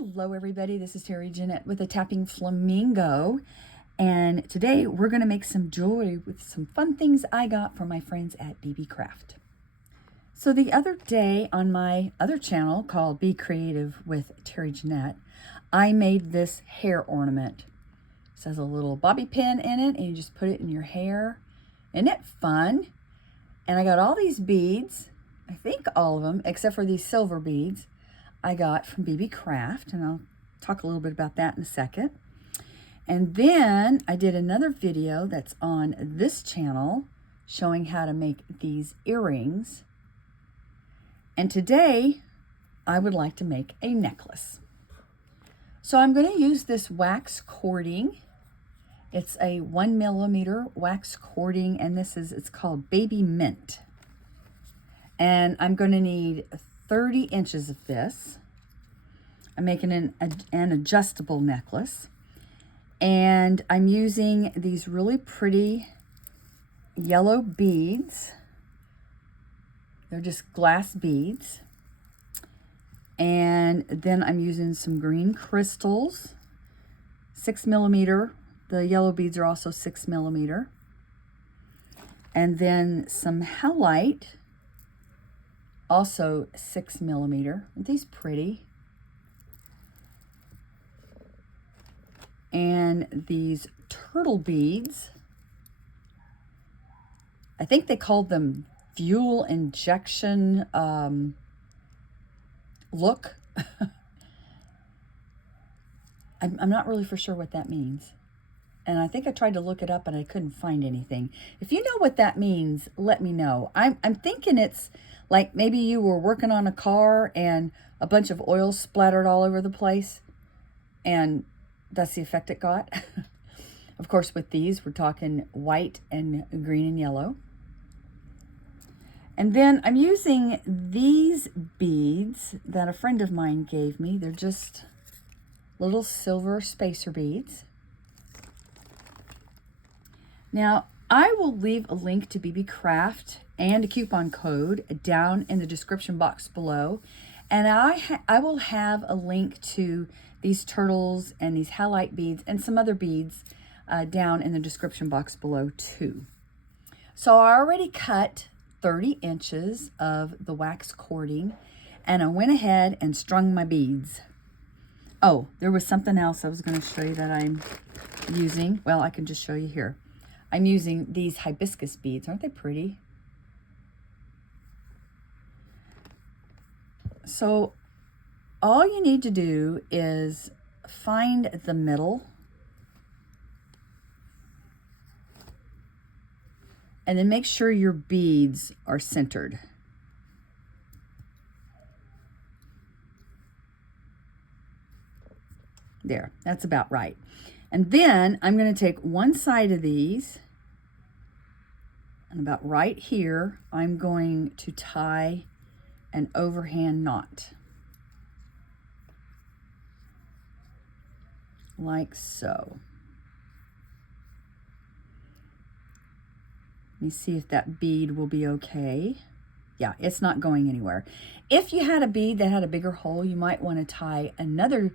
Hello everybody, this is Terry Jeanette with a Tapping Flamingo, and today we're going to make some jewelry with some fun things I got from my friends at BeeBeeCraft. So the other day on my other channel called Be Creative with Terry Jeanette, I made this hair ornament. It has a little bobby pin in it and you just put it in your hair. Isn't it fun? And I got all these beads, I think all of them except for these silver beads, I got from BeeBeeCraft, and I'll talk a little bit about that in a second. And then I did another video that's on this channel showing how to make these earrings. And today I would like to make a necklace. So I'm going to use this wax cording. It's a 1mm wax cording, and it's called Baby Mint. And I'm going to need 30 inches of this. I'm making an adjustable necklace, and I'm using these really pretty yellow beads. They're just glass beads. And then I'm using some green crystals, 6mm. The yellow beads are also 6mm. And then some howlite, also 6mm. Aren't these pretty? And these turtle beads, I think they called them fuel injection look. I'm not really for sure what that means. And I think I tried to look it up and I couldn't find anything. If you know what that means, let me know. I'm thinking it's like maybe you were working on a car and a bunch of oil splattered all over the place, and that's the effect it got. Of course, with these, we're talking white and green and yellow. And then I'm using these beads that a friend of mine gave me. They're just little silver spacer beads. Now, I will leave a link to BeeBeeCraft and a coupon code down in the description box below. And I will have a link to these turtles and these howlite beads and some other beads down in the description box below too. So I already cut 30 inches of the wax cording, and I went ahead and strung my beads. Oh, there was something else I was going to show you that I'm using. Well, I can just show you here. I'm using these hibiscus beads. Aren't they pretty? So all you need to do is find the middle and then make sure your beads are centered. There, that's about right. And then I'm going to take one side of these, and about right here, I'm going to tie an overhand knot. Like so. Let me see if that bead will be okay. Yeah, it's not going anywhere. If you had a bead that had a bigger hole, you might want to tie another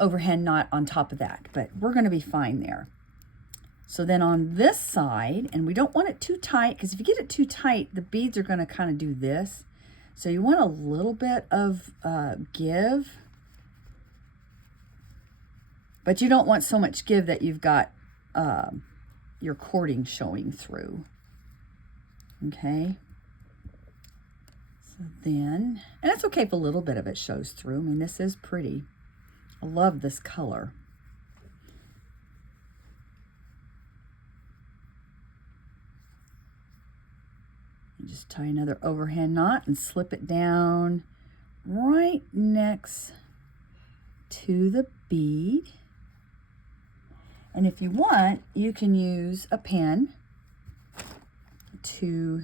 overhand knot on top of that, but we're going to be fine there. So then on this side, and we don't want it too tight, because if you get it too tight, the beads are going to kind of do this. So you want a little bit of give, but you don't want so much give that you've got your cording showing through. Okay. So then, and it's okay if a little bit of it shows through. I mean, this is pretty. I love this color. You just tie another overhand knot and slip it down right next to the bead. And if you want, you can use a pin to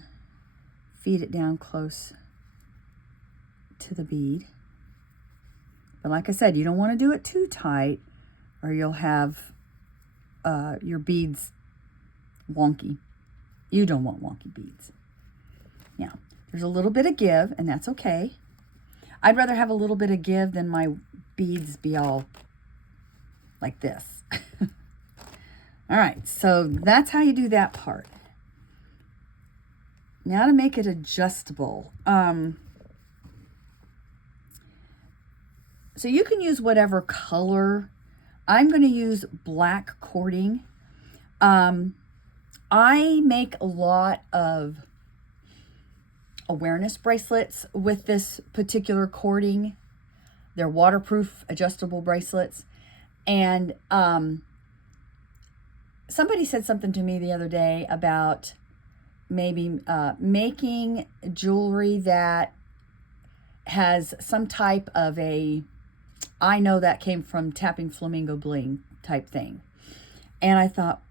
feed it down close to the bead. But like I said, you don't want to do it too tight or you'll have your beads wonky. You don't want wonky beads. Now, there's a little bit of give, and that's okay. I'd rather have a little bit of give than my beads be all like this. All right, so that's how you do that part. Now to make it adjustable. So you can use whatever color. I'm going to use black cording. I make a lot of awareness bracelets with this particular cording. They're waterproof, adjustable bracelets. And somebody said something to me the other day about maybe making jewelry that has some type of a, I know that came from Tappingflamingobling type thing. And I thought,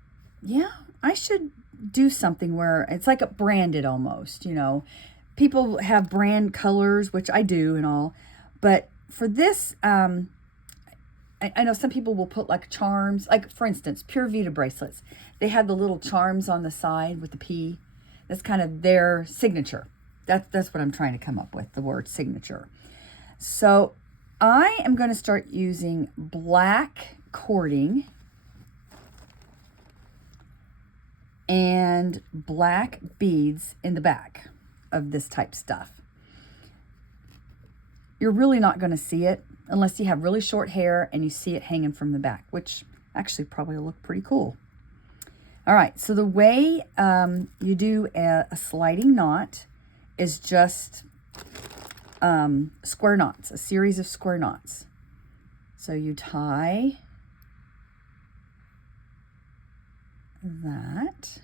yeah, I should do something where it's like a branded almost, you know. People have brand colors, which I do and all. But for this, I know some people will put like charms, like for instance, Pure Vita bracelets. They have the little charms on the side with the P. That's kind of their signature. That's what I'm trying to come up with, the word signature. So I am going to start using black cording and black beads in the back of this type stuff. You're really not going to see it unless you have really short hair and you see it hanging from the back, which actually probably will look pretty cool. All right, so the way you do a sliding knot is just square knots, a series of square knots. So you tie that.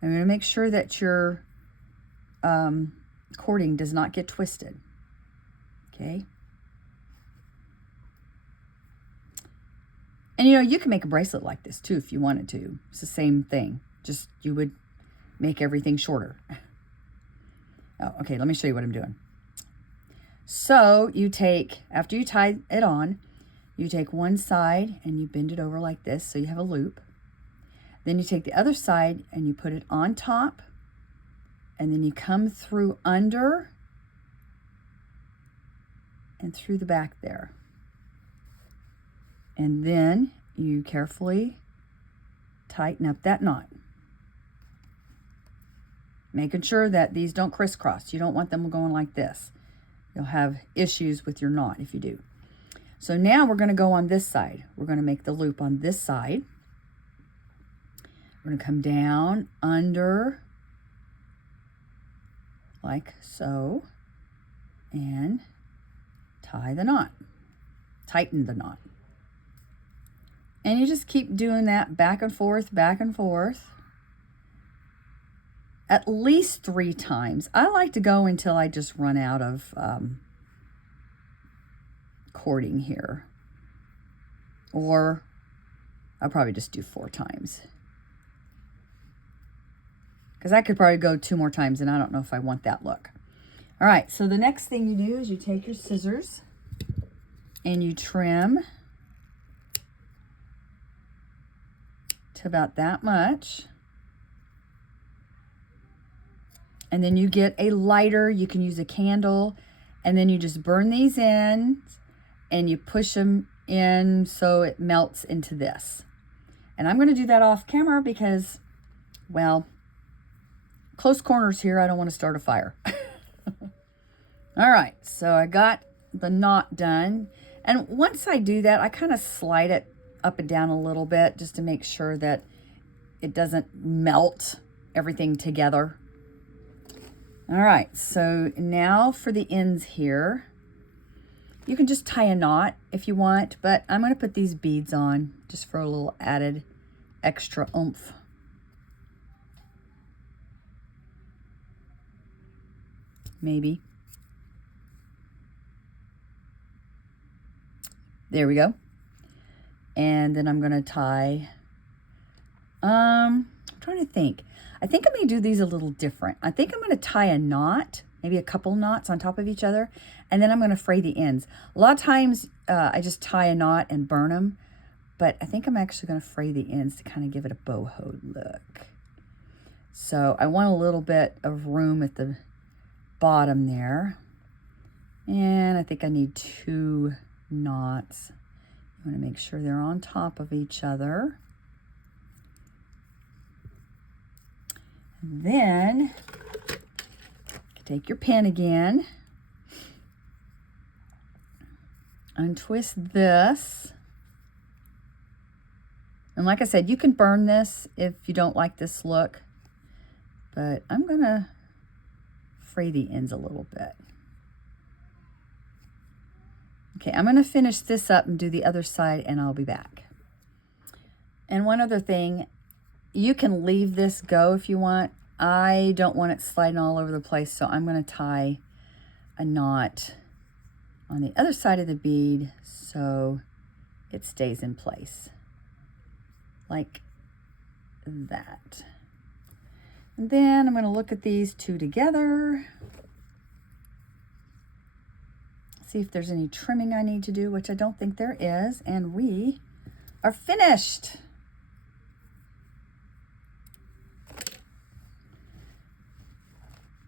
I'm going to make sure that your cording does not get twisted. Okay. And you know, you can make a bracelet like this too if you wanted to. It's the same thing. Just you would make everything shorter. Oh, okay, let me show you what I'm doing. So you take, after you tie it on, you take one side and you bend it over like this so you have a loop. Then you take the other side and you put it on top, and then you come through under and through the back there. And then you carefully tighten up that knot, making sure that these don't crisscross. You don't want them going like this. You'll have issues with your knot if you do. So now we're going to go on this side. We're going to make the loop on this side. We're going to come down under like so and tie the knot, tighten the knot. And you just keep doing that back and forth, at least 3 times. I like to go until I just run out of cording here. Or I'll probably just do 4 times. Because I could probably go 2 more times, and I don't know if I want that look. All right, so the next thing you do is you take your scissors and you trim to about that much. And then you get a lighter. You can use a candle, and then you just burn these in and you push them in so it melts into this. And I'm going to do that off camera because, well, close corners here. I don't want to start a fire. All right, so I got the knot done. And once I do that, I kind of slide it up and down a little bit just to make sure that it doesn't melt everything together. All right, so now for the ends here. You can just tie a knot if you want, but I'm going to put these beads on just for a little added extra oomph. Maybe. There we go. And then I'm going to tie, I'm trying to think. I think I'm going to do these a little different. I think I'm going to tie a knot, maybe a couple knots on top of each other, and then I'm going to fray the ends. A lot of times I just tie a knot and burn them, but I think I'm actually going to fray the ends to kind of give it a boho look. So I want a little bit of room at the bottom there, and I think I need 2 knots. You want to make sure they're on top of each other. And then take your pin again, untwist this. And like I said, you can burn this if you don't like this look, but I'm gonna fray the ends a little bit. Okay, I'm gonna finish this up and do the other side, and I'll be back. And one other thing, you can leave this go if you want. I don't want it sliding all over the place, so I'm gonna tie a knot on the other side of the bead so it stays in place, like that. And then I'm gonna look at these two together, see if there's any trimming I need to do, which I don't think there is, and we are finished.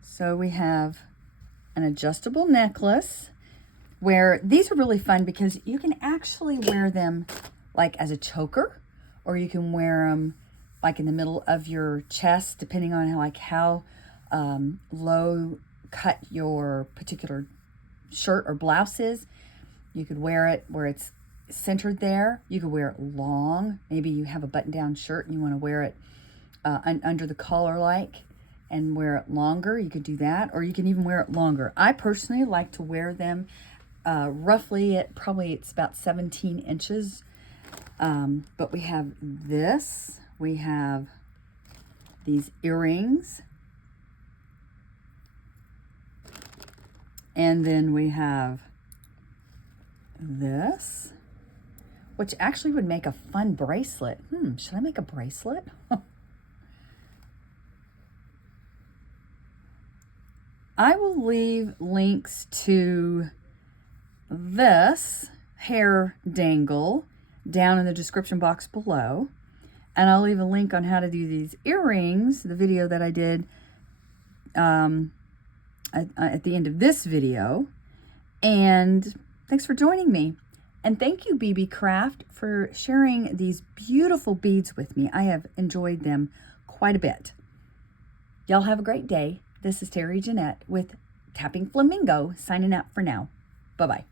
So we have an adjustable necklace, where these are really fun because you can actually wear them like as a choker, or you can wear them like in the middle of your chest, depending on how low cut your particular shirt or blouse is. You could wear it where it's centered there. You could wear it long. Maybe you have a button-down shirt and you want to wear it under the collar and wear it longer. You could do that, or you can even wear it longer. I personally like to wear them roughly it's about 17 inches. But we have this, we have these earrings, and then we have this, which actually would make a fun bracelet. Should I make a bracelet? I will leave links to this hair dangle down in the description box below, and I'll leave a link on how to do these earrings, the video that I did at the end of this video. And thanks for joining me, and thank you, BeeBeeCraft, for sharing these beautiful beads with me. I have enjoyed them quite a bit. Y'all have a great day. This is Terry Jeanette with Tapping Flamingo signing out for now. Bye-bye.